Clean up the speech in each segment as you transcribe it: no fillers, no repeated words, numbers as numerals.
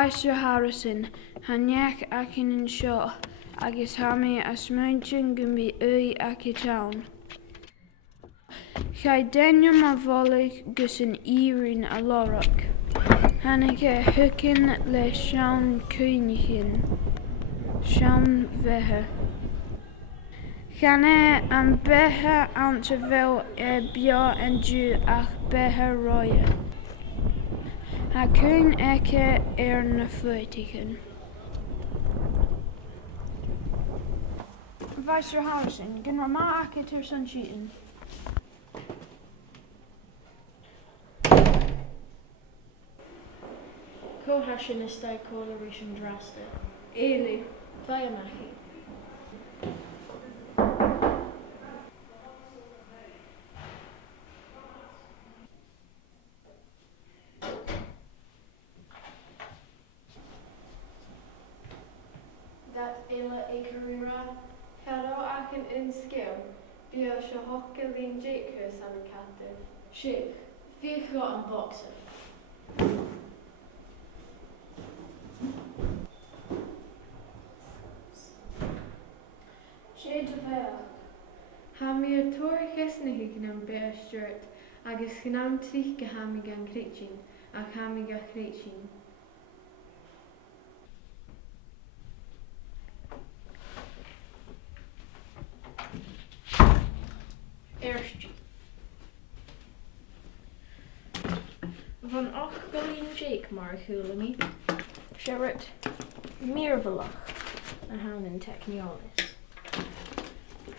Bhaisir Harrison, Hanneach acin an seo, agus hami a smuintin gumbi ac town. Chaidh ma bhliadhnaichean gus an fhearainn a Lorg. Hanneach thucin le cuideigin, ath-bheothachadh. Chaidh an-diugh bhil beo an-diugh ath-bheothachadh. Chun dh'fhuadaich. Bhaisir Harrison, gan ma tir san cheasnachadh. Cohashin is stag coloration drastic. Ile. Fhein. Dat Ile Ekarira, Chaidh acin Ard Sgoil Ile bhliadhnaichean an-diugh. Sheikh, theaghlach an boxer. Hami a cheasnachadh an beastúirt agus gnam trícha hami gan cuideigin ach hami ga cuideigin. Van cheasnachadh chulamí, Sherrit míorbhalach a hanan techniolus.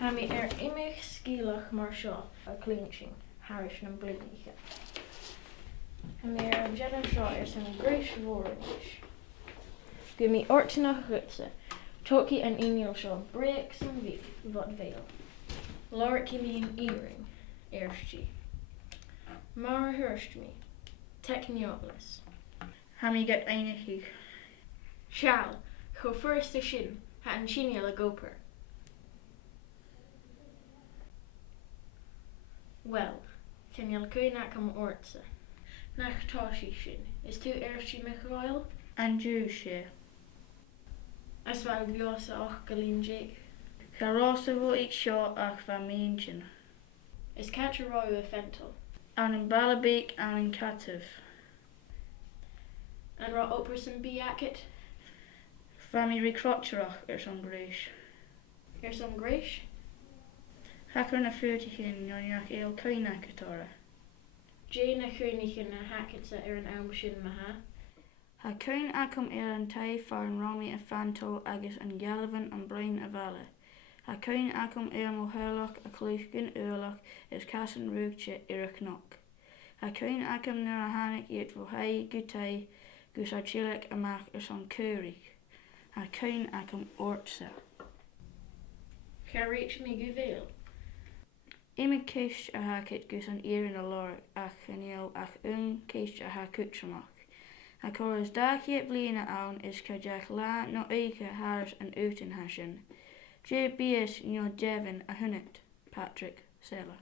Hami imich scílach mar seo a clinching, Harris an bhliadhnaichean. Hami an jean seo san gréis mhórais. Gumi ortanach rutsa, toki an email seo break san vad veil. Lorg mi an fhearainn, Airstí. Mar hirst mi, techniolus. Hami get aithneachadh. Shall, go first a sin, ha an sinne a goper. Well, can you'll cuideigin am ortsa. Nach táisi sin, is tú Airstí Michael? an-diugh sé. As bhag bheosa ach bhliadhnaichean. Charrása bhfuil seo ach bheith Is catcha roiú a fental. an bhliadhnaichean an caithimh. An ra opar san bhliadhnaichean, Fami recrotcherach san gréis. san gréis. Hacar na fuadaichean neoneach cuideigin. Jane a chuideigin na hacatsa an am sin maha. Ha cuideigin acum an taobh fearann Romy a fantal agus an ghealbhain an brain a bhela. Ha cuideigin acum mo theaghlach a cuideigin uallach is casan rúgte nach. Ha cuideigin acum nuair a tháinig iad dh'fhuadaich gus a tíoladh amach san cuireadh. Ha cuideigin acum ortsa. Cha réit mi go bhéal. Imig céist a hacit gus an fhearainn a Lorg ach chanéal ach céist a hacútramach. A chur is 10 bliana ann is ceideach lá nó éige háirs an aodainn sin. Dé bíos nó deimhin a thunacht, Patrick Sela.